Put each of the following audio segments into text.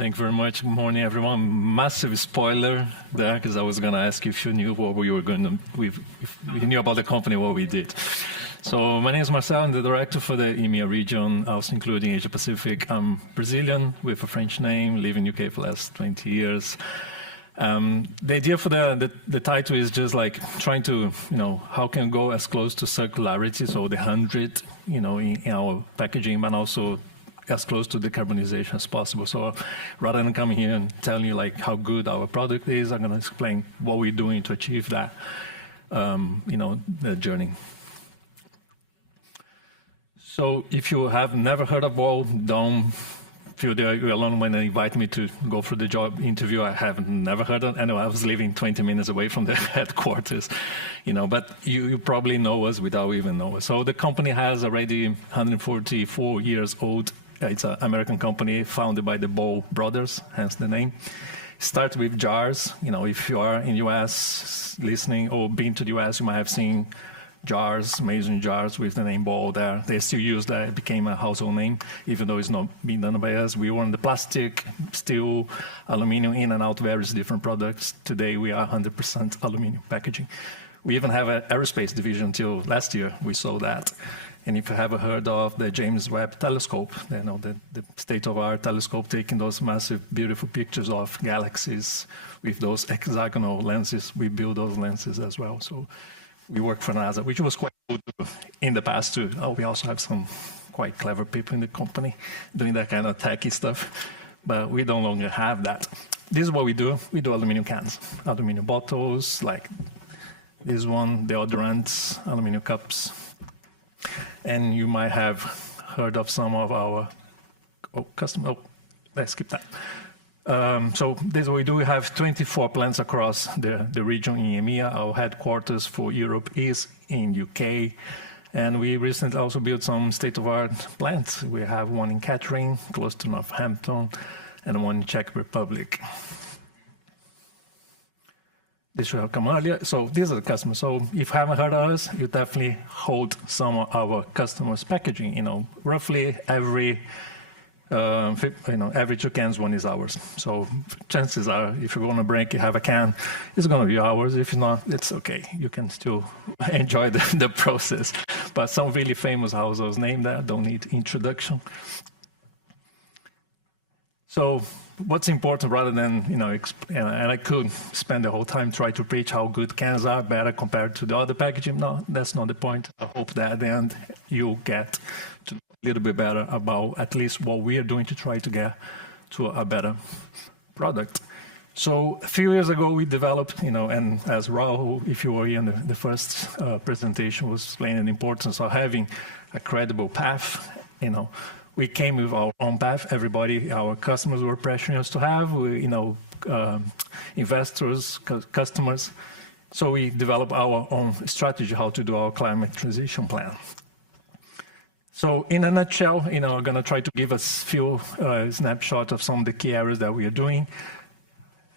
Thank you very much. Good morning, everyone. Massive spoiler there, because I was going to ask you if you knew what we were going to, if you knew about the company, what we did. So my name is Marcel. I'm the director for the EMEA region, also including Asia Pacific. I'm Brazilian with a French name, live in UK for the last 20 years. The idea for the title is just like trying to, how can we go as close to circularity, so the 100, in our packaging, but also as close to decarbonization as possible. So rather than coming here and telling you like how good our product is, I'm going to explain what we're doing to achieve that, the journey. So if you have never heard of Wall, don't feel you're alone when they invite me to go for the job interview. I have never heard of it. I know I was living 20 minutes away from the headquarters, but you probably know us without even knowing us. So the company has already 144 years old. It's an American company founded by the Ball brothers, hence the name. Start with jars. If you are in the US listening or been to the US, you might have seen jars, mason jars with the name Ball there. They still use that. It became a household name, even though it's not being done by us. We were in the plastic, steel, aluminum, in and out, various different products. Today, we are 100% aluminum packaging. We even have an aerospace division until last year. We sold that. And if you haven't heard of the James Webb Telescope, the state-of-the-art telescope taking those massive, beautiful pictures of galaxies with those hexagonal lenses, we build those lenses as well. So we work for NASA, which was quite good in the past too. We also have some quite clever people in the company doing that kind of techy stuff, but we no longer have that. This is what we do. We do aluminum cans, aluminum bottles, like this one, deodorants, aluminum cups. And you might have heard of some of our customers. Let's skip that. So this is what we do. We have 24 plants across the region in EMEA. Our headquarters for Europe is in UK. And we recently also built some state-of-the-art plants. We have one in Kettering, close to Northampton, and one in Czech Republic. This should have come earlier. So these are the customers. So if you haven't heard of us, you definitely hold some of our customers' packaging. Roughly every 2 cans, one is ours. So chances are, if you're going to break, you have a can, it's going to be ours. If not, it's okay. You can still enjoy the process. But some really famous households named that don't need introduction. So what's important rather than, and I could spend the whole time trying to preach how good cans are, better compared to the other packaging. No, that's not the point. I hope that at the end you get to know a little bit better about at least what we are doing to try to get to a better product. So a few years ago, we developed, and as Rahul, if you were here in the first presentation, was explaining the importance of having a credible path, We came with our own path. Everybody, our customers were pressuring us to have, investors, customers. So we developed our own strategy, how to do our climate transition plan. So in a nutshell, I'm going to try to give us a few snapshots of some of the key areas that we are doing.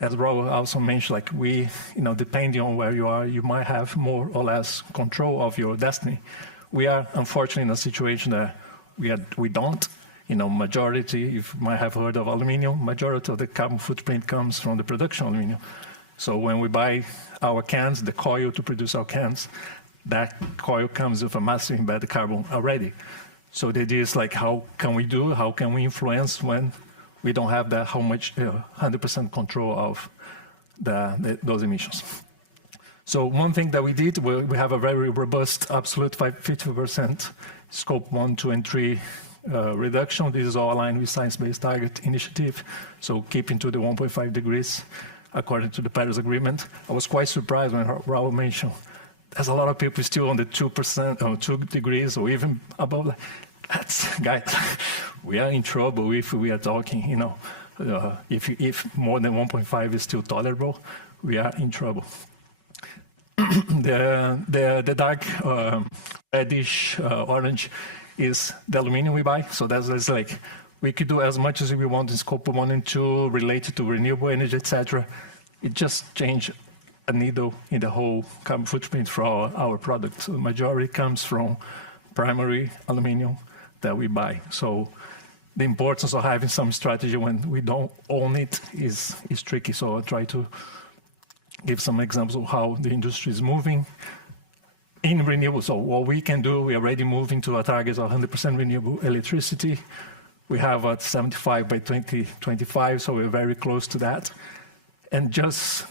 As Rob also mentioned, like we, depending on where you are, you might have more or less control of your destiny. We are unfortunately in a situation that we don't. Majority, you might have heard of aluminum, majority of the carbon footprint comes from the production of aluminum. So when we buy our cans, the coil to produce our cans, that coil comes with a massive embedded carbon already. So the idea is like, how can we influence when we don't have that, 100% control of those emissions. So one thing that we did, we have a very robust absolute 50% scope 1, 2, and 3 reduction. This is all aligned with Science-Based Target Initiative. So keeping to the 1.5 degrees according to the Paris Agreement. I was quite surprised when Raul mentioned there's a lot of people still on the 2% or 2 degrees or even above. Guys, we are in trouble if we are talking, if more than 1.5 is still tolerable, we are in trouble. The dark reddish orange is the aluminum we buy. So that's like, we could do as much as we want in scope 1 and 2 related to renewable energy, etc. It just changed a needle in the whole carbon footprint for our product. So the majority comes from primary aluminum that we buy. So the importance of having some strategy when we don't own it is tricky. So I'll try to give some examples of how the industry is moving. In renewables, so what we can do, we are already moving to a target of 100% renewable electricity. We have at 75 by 2025, so we're very close to that. And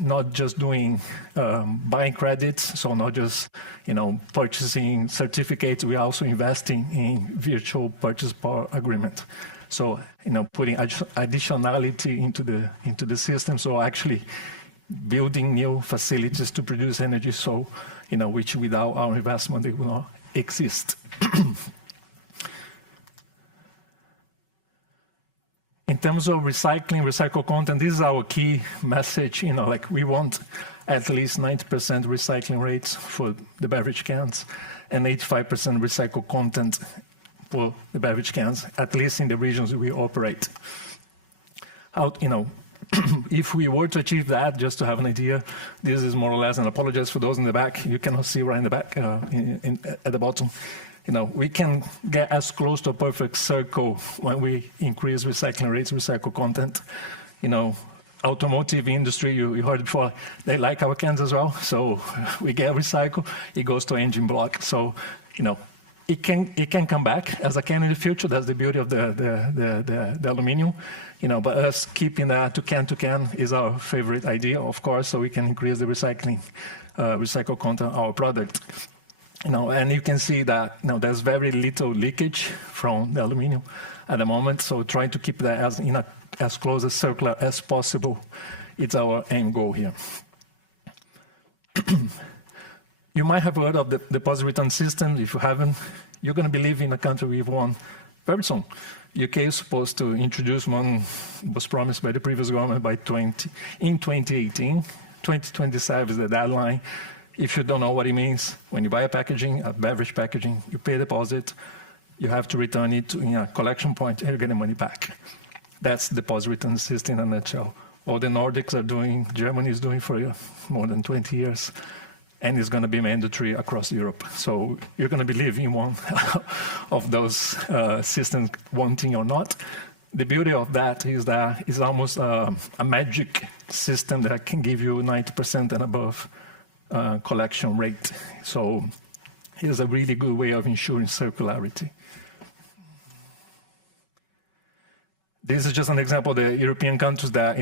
not just doing buying credits, so not just purchasing certificates. We're also investing in virtual purchase power agreement. So putting additionality into the system. So actually building new facilities to produce energy. So which without our investment they will not exist. In terms of recycled content, this is our key message. Like we want at least 90% recycling rates for the beverage cans and 85% recycled content for the beverage cans, at least in the regions we operate. If we were to achieve that, just to have an idea, this is more or less, and I apologize for those in the back, you cannot see right in the back at the bottom. We can get as close to a perfect circle when we increase recycling rates, recycled content. Automotive industry, you heard it before, they like our cans as well. So we get recycled, it goes to engine block. So, it can come back as a can in the future. That's the beauty of the aluminum. But us keeping that to can is our favorite idea, of course, so we can increase the recycled content of our product. And you can see that there's very little leakage from the aluminum at the moment. So trying to keep that as close as circular as possible, it's our aim goal here. You might have heard of the deposit return system. If you haven't, you're going to be living in a country we've won very soon. UK is supposed to introduce one, was promised by the previous government in 2018. 2027 is the deadline. If you don't know what it means, when you buy a beverage packaging, you pay a deposit, you have to return it in a collection point, and you get the money back. That's the deposit return system in a nutshell. All the Nordics are doing, Germany is doing for more than 20 years, and it's going to be mandatory across Europe. So you're going to be living in one of those systems, wanting or not. The beauty of that is that it's almost a magic system that can give you 90% and above collection rate. So here's a really good way of ensuring circularity. This is just an example of the European countries that,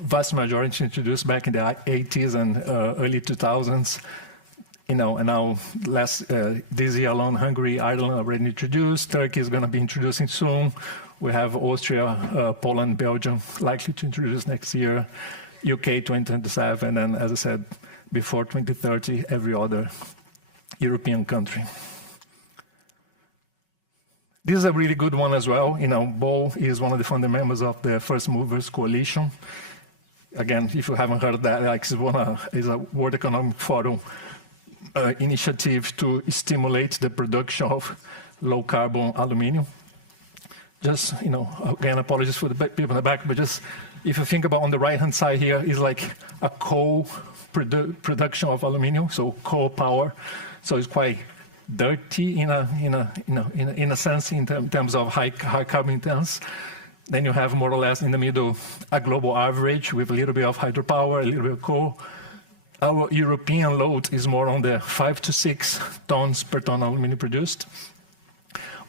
vast majority introduced back in the 80s and early 2000s. And now this year alone, Hungary, Ireland already introduced. Turkey is going to be introducing soon. We have Austria, Poland, Belgium likely to introduce next year. UK 2027, and as I said, before 2030, every other European country. This is a really good one as well. Bol is one of the founding members of the First Movers Coalition. Again, if you haven't heard of that, it's a World Economic Forum initiative to stimulate the production of low carbon aluminum. Just, again, apologies for the people in the back, but just if you think about on the right-hand side here is like a coal production of aluminum, so coal power. So it's quite dirty in a sense in terms of high carbon intensity. Then you have more or less in the middle a global average with a little bit of hydropower, a little bit of coal. Our European load is more on the 5 to 6 tons per ton aluminum produced.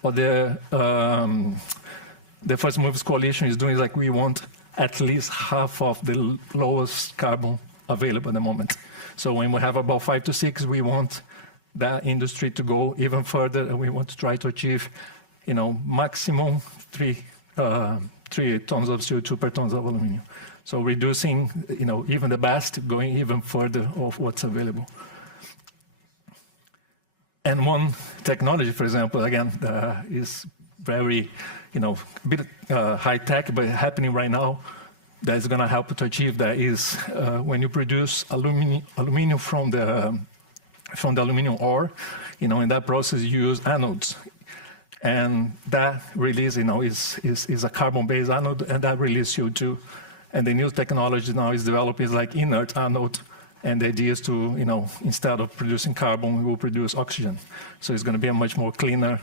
What the First Movers Coalition is doing is like we want at least half of the lowest carbon available at the moment. So when we have about 5 to 6, we want that industry to go even further, and we want to try to achieve, maximum 3 tons of CO2 per tons of aluminum. So reducing, even the best, going even further of what's available. And one technology, for example, again, is very, a bit high tech, but happening right now, that is going to help to achieve that is when you produce aluminum from the aluminum ore, in that process you use anodes. And that release, is a carbon-based anode, and that releases CO2. And the new technology now is developing is like inert anode. And the idea is to, instead of producing carbon, we will produce oxygen. So it's going to be a much more cleaner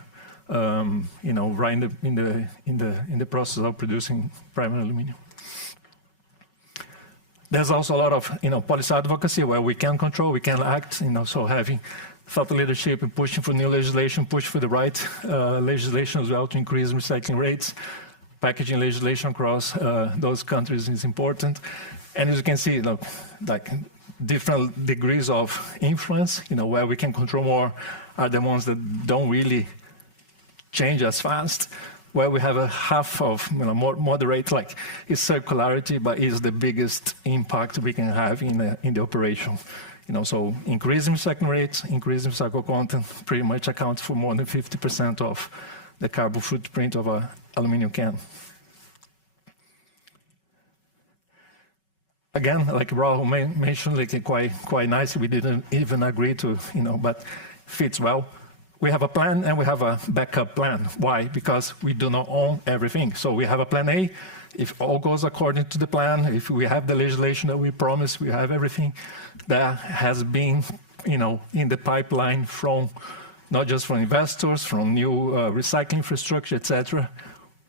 right in the process of producing primary aluminum. There's also a lot of policy advocacy where we can control, we can act. So having thought leadership and pushing for new legislation, push for the right legislation as well to increase recycling rates. Packaging legislation across those countries is important. And as you can see, like different degrees of influence, where we can control more are the ones that don't really change as fast. Where we have a half of more moderate, like is circularity, but is the biggest impact we can have in the operation. So increasing recycling rates, increasing recycled content pretty much accounts for more than 50% of the carbon footprint of an aluminum can. Again, like Rahul mentioned, like quite nice. We didn't even agree to, but fits well. We have a plan and we have a backup plan. Why? Because we do not own everything. So we have a plan A. If all goes according to the plan, if we have the legislation that we promised, we have everything that has been, in the pipeline from not just from investors, from new recycling infrastructure, etc.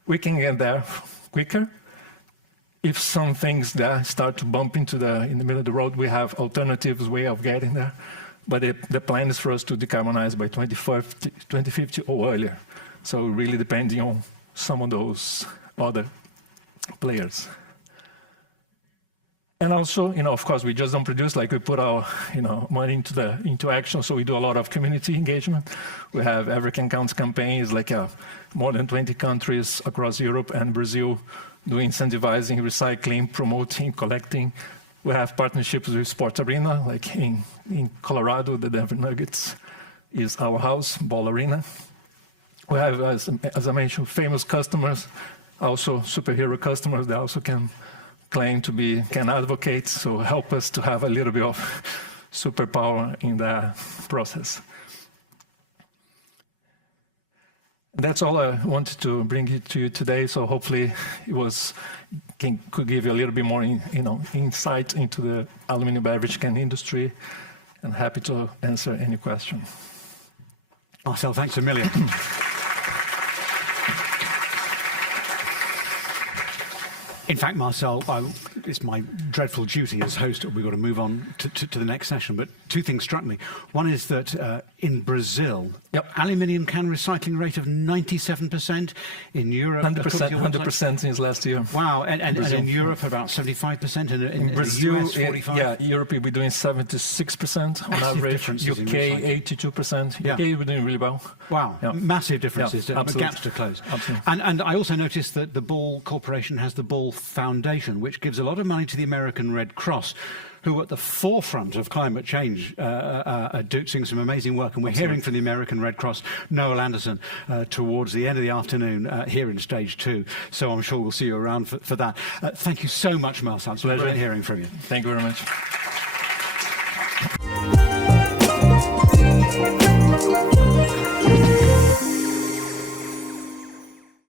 We can get there quicker. If some things that start to bump in the middle of the road, we have alternatives way of getting there. But the plan is for us to decarbonize by 2050 or earlier. So really depending on some of those other players. And also, of course, we just don't produce, like we put our, money into action. So we do a lot of community engagement. We have Everything Counts campaigns, like more than 20 countries across Europe and Brazil doing incentivizing, recycling, promoting, collecting. We have partnerships with Sports Arena, like in Colorado, the Denver Nuggets is our house, Ball Arena. We have, as I mentioned, famous customers, also superhero customers that also can claim to can advocate, so help us to have a little bit of superpower in that process. That's all I wanted to bring it to you today. So hopefully it could give you a little bit more, insight into the aluminum beverage can industry, and happy to answer any question. Marcel, thanks a million. In fact, Marcel, it's my dreadful duty as host. We've got to move on to the next session. But two things struck me. One is that in Brazil, aluminium can recycling rate of 97%. In Europe, 100% since last year. Wow, and in Europe about 75%. In Brazil, the US, 45%. Europe we're doing 76% on average. UK 82%. Yeah. UK we're doing really well. Wow, massive differences, absolutely. gaps to close. Absolutely. And I also noticed that the Ball Corporation has the Ball Foundation, which gives a lot of money to the American Red Cross, who are at the forefront of climate change, doing some amazing work. And we're hearing from the American Red Cross, Noel Anderson, towards the end of the afternoon here in stage 2. So I'm sure we'll see you around for that. Thank you so much, Marcel. It's a pleasure hearing from you. Thank you very much.